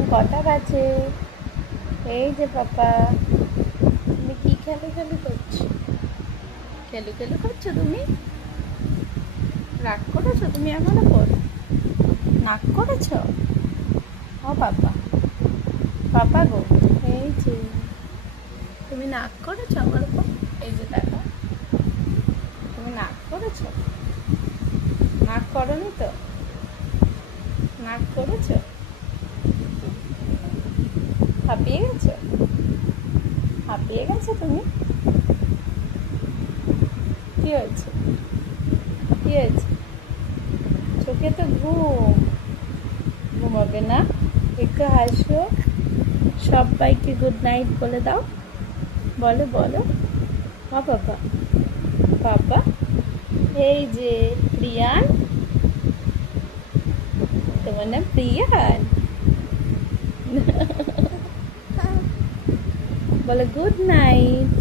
এখন কটা বাজে? এই যে পাপা, তুমি কি খেলে খেলে করছো? খেলু খেলু করছো তুমি? রাগ করেছো তুমি আমার ওপর? নাক করেছো? ও পাপা, পাপা গো, এই যে তুমি নাক করেছো আমার ওপর। এই যে দেখো, তুমি নাক করেছো? নাক করনি তো? নাক করেছো? হাঁপিয়ে গেছো? হাঁপিয়ে গেছো তুমি? কি হয়েছে? কি হয়েছে? চোখে তো ঘুম। ঘুমাবে না? একটু হাসো, সবাইকে গুড নাইট বলে দাও। বলো বলো। বাবা, বাবা, এই যে প্রিয়ান, তোমার নাম প্রিয়ান? বলো গুড নাইট।